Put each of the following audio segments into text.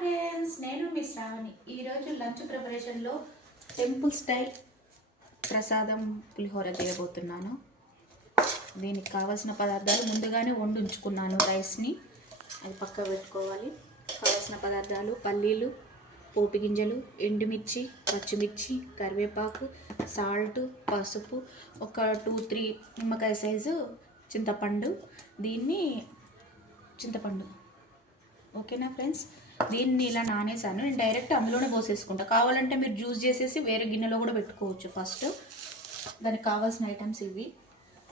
Friends నేను మీ శ్రావణి. ఈరోజు lunch ప్రిపరేషన్లో టెంపుల్ స్టైల్ ప్రసాదం పులిహోర చేయబోతున్నాను. దీనికి కావాల్సిన పదార్థాలు ముందుగానే వండుంచుకున్నాను రైస్ని. అది పక్క పెట్టుకోవాలి. కావాల్సిన పదార్థాలు పల్లీలు పోపు గింజలు ఎండుమిర్చి పచ్చిమిర్చి కరివేపాకు సాల్ట్ పసుపు ఒక టూ త్రీ నిమ్మకాయ సైజు చింతపండు. దీన్ని చింతపండు. ఓకేనా ఫ్రెండ్స్ దీన్ని ఇలా నానేసాను నేను డైరెక్ట్ అందులోనే పోసేసుకుంటా. కావాలంటే మీరు జ్యూస్ చేసేసి వేరే గిన్నెలో కూడా పెట్టుకోవచ్చు ఫస్ట్. దానికి కావాల్సిన ఐటమ్స్ ఇవి.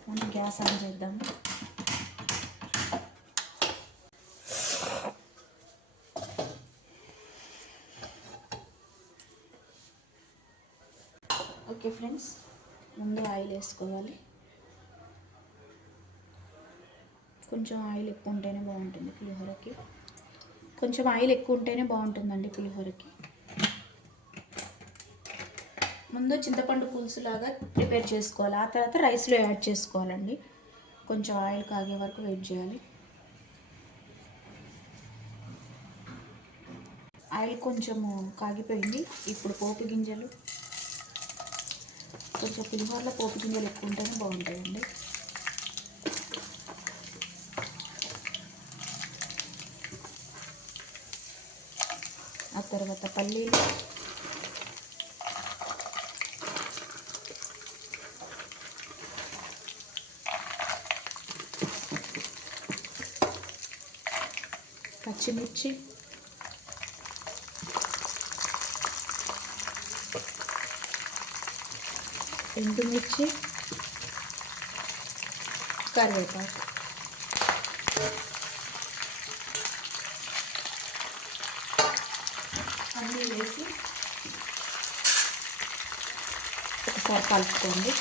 మనం గ్యాస్ ఆన్ చేద్దాం. ఓకే ఫ్రెండ్స్ ముందు ఆయిల్ వేసుకోవాలి. కొంచెం ఆయిల్ ఎక్కువ ఉంటేనే బాగుంటుంది పులిహోరకి. కొంచెం ఆయిల్ ఎక్కువ ఉంటేనే బాగుంటుందండి పులిహోరకి. ముందు చింతపండు పులుసులాగా ప్రిపేర్ చేసుకోవాలి. ఆ తర్వాత రైస్లో యాడ్ చేసుకోవాలండి. కొంచెం ఆయిల్ కాగే వరకు వెయిట్ చేయాలి. ఆయిల్ కొంచెము కాగిపోయింది. ఇప్పుడు పోపు గింజలు. కొంచెం పులిహోరలో పోపు గింజలు ఎక్కువ ఉంటేనే బాగుంటాయండి. ఆ తర్వాత పల్లీలు. పచ్చిమిర్చి. ఎండుమిర్చి. కరివేపాకు. అన్నీ వేసి ఒకసారి కలుపుకోండి.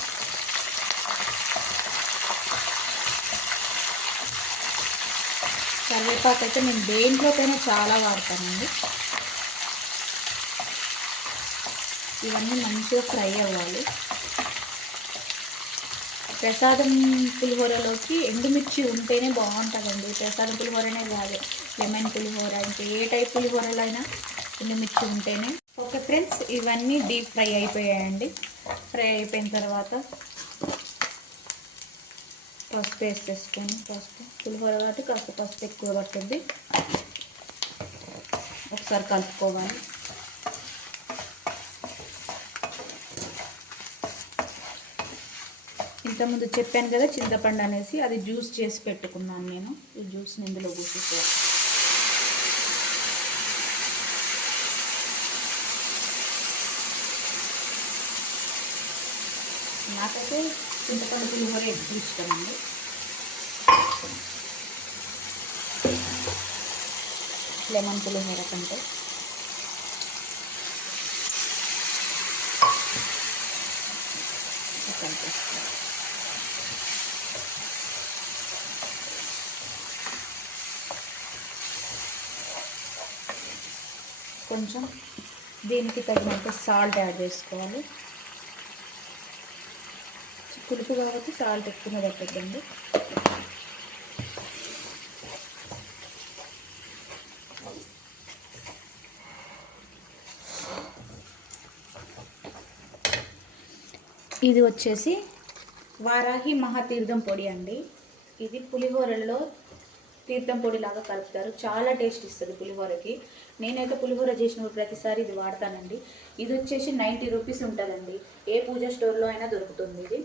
కరివేపాకు అయితే నేను దేంట్లోకైనా చాలా వాడతానండి. ఇవన్నీ మంచిగా ఫ్రై అవ్వాలి. ప్రసాదం పులిహోరలోకి ఎండుమిర్చి ఉంటేనే బాగుంటుందండి. ప్రసాదం పులిహోరనే కాదు లెమన్ పులిహోర ఇంకా ఏ టైప్ పులిహోరలో అయినా ఎండుమిర్చి ఉంటేనే. ఓకే ఫ్రెండ్స్ ఇవన్నీ డీప్ ఫ్రై అయిపోయాయండి. ఫ్రై అయిపోయిన తర్వాత పసుపు వేసేసుకొని పసుపు పులిహోర కాబట్టి కాస్త పసుపు ఎక్కువ పడుతుంది ఒకసారి కలుపుకోవాలి. ఇంతకుముందు చెప్పాను కదా చింతపండు అనేసి అది జ్యూస్ చేసి పెట్టుకున్నాను నేను. ఈ జ్యూస్ని ఇందులో పోసేసుకోవాలి నాకైతే చింతపండు పులిహోర ఎక్కువ ఇష్టం అండి లెమన్ పులిహోర కంటే కనిపిస్తుంది కొంచెం దీనికి తగినంత సాల్ట్ యాడ్ చేసుకోవాలి. పులుపు కాబట్టి సాల్ట్ ఎక్కువ పెట్టద్దండి ఇది వచ్చేసి వారాహి మహాతీర్థం పొడి అండి. ఇది పులిహోరలో తీర్థం పొడి లాగా కలుపుతారు. చాలా టేస్ట్ ఇస్తుంది పులిహోరకి. నేనైతే పులిహోర చేసినప్పుడు ప్రతిసారి ఇది వాడతానండి. ఇది వచ్చేసి నైంటీ రూపీస్ ఉంటుందండి. ఏ పూజ స్టోర్లో అయినా దొరుకుతుంది ఇది.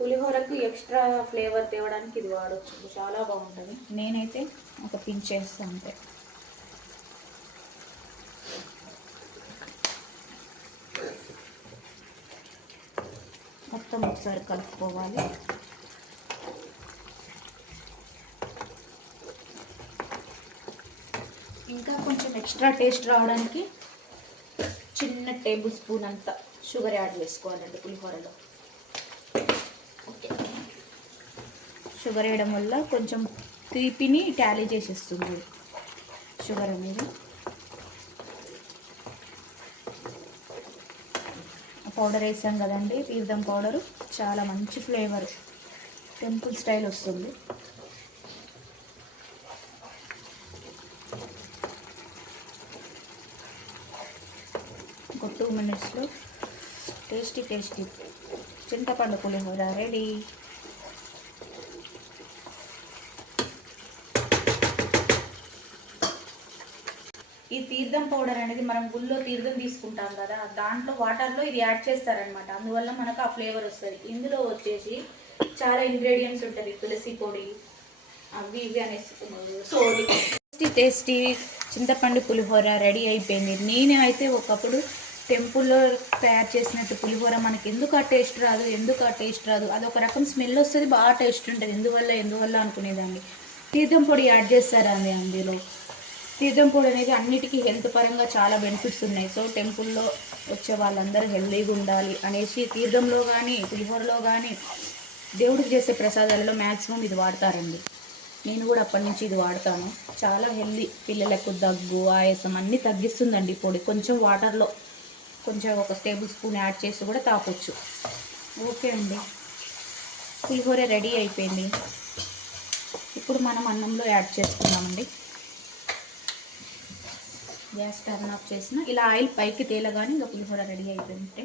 పులిహోరకు ఎక్స్ట్రా ఫ్లేవర్ తేవడానికి ఇది వాడచ్చు. చాలా బాగుంటుంది. నేనైతే ఒక పించ్ అంతే. మొత్తం ఒకసారి కలుపుకోవాలి ఇంకా కొంచెం ఎక్స్ట్రా టేస్ట్ రావడానికి చిన్న టేబుల్ స్పూన్ అంత షుగర్ యాడ్ చేసుకోవాలండి పులిహోరలో. ఓకే. షుగర్ వేయడం వల్ల కొంచెం తీపిని ట్యాలీ చేసేస్తుంది షుగర్ అనేది. పౌడర్ వేసాం కదండి తీర్థం పౌడరు చాలా మంచి ఫ్లేవర్ టెంపుల్ స్టైల్ వస్తుంది. మినిట్స్లో. Tasty tasty. చింతపండు పులిహోర రెడీ. ఈ తీర్థం పౌడర్ అనేది మనం గుళ్ళో తీర్థం తీసుకుంటాం కదా దాంట్లో వాటర్లో ఇది యాడ్ చేస్తారనమాట అందువల్ల మనకు ఆ ఫ్లేవర్ వస్తుంది. ఇందులో వచ్చేసి చాలా ఇంగ్రీడియంట్స్ ఉంటుంది. తులసి పొడి అవి ఇవి అనేసి సోడి టేస్టీ టేస్టీ చింతపండు పులిహోర రెడీ అయిపోయింది. నేనే అయితే ఒకప్పుడు టెంపుల్లో తయారు చేసినట్టు పులిహోర మనకి ఎందుకు ఆ టేస్ట్ రాదు? ఎందుకు ఆ టేస్ట్ రాదు? అది ఒక రకం స్మెల్ వస్తుంది బాగా టేస్ట్ ఉంటుంది. ఎందువల్ల ఎందువల్ల అనుకునేదాన్ని. తీర్థం పొడి యాడ్ చేస్తారండి అందులో? తీర్థం పొడి అనేది అన్నిటికీ హెల్త్ పరంగా చాలా బెనిఫిట్స్ ఉన్నాయి. సో టెంపుల్లో వచ్చే వాళ్ళందరూ హెల్దీగా ఉండాలి అనేసి తీర్థంలో కానీ పులిహోరలో కానీ దేవుడికి చేసే ప్రసాదాలలో మ్యాక్సిమం ఇది వాడతారండి. నేను కూడా అప్పటి నుంచి ఇది వాడతాను. చాలా హెల్దీ. పిల్లలకు దగ్గు ఆయాసం అన్నీ తగ్గిస్తుందండి పొడి. కొంచెం వాటర్లో కొంచెం ఒక టేబుల్ స్పూన్ యాడ్ చేసి కూడా తాపొచ్చు ఓకే అండి. పులిహోర రెడీ అయిపోయింది. ఇప్పుడు మనం అన్నంలో యాడ్ చేసుకున్నామండి గ్యాస్ టర్న్ ఆఫ్ చేసిన. ఇలా ఆయిల్ పైకి తేలగానే ఇంకా పులిహోర రెడీ అయిపోయింది.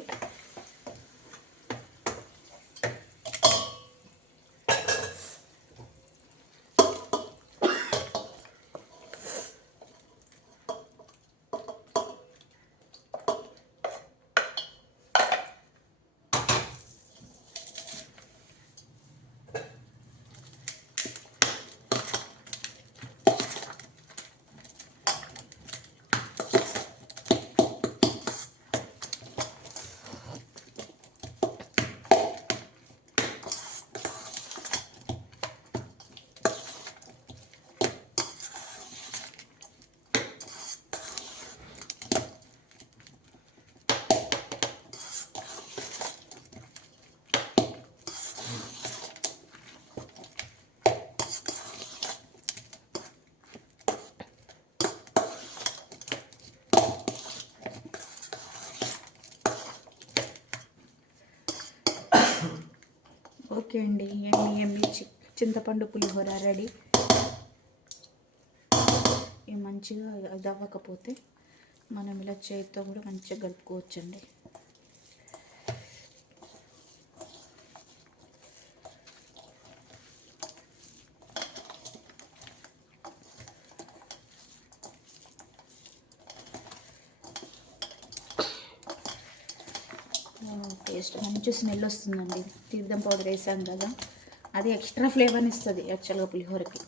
ఓకే అండి. ఎమ్మి ఎమ్మి చి- చింతపండు పులిహోర రెడీ. ఇవి మంచిగా ఇది అవ్వకపోతే మనం ఇలా చేతితో కూడా మంచిగా కలుపుకోవచ్చండి. టేస్ట్. మంచి స్మెల్ వస్తుందండి. తీర్థం పౌడర్ వేసాం కదా. అది ఎక్స్ట్రా ఫ్లేవర్ని ఇస్తుంది యాక్చువల్గా పులిహోరకి.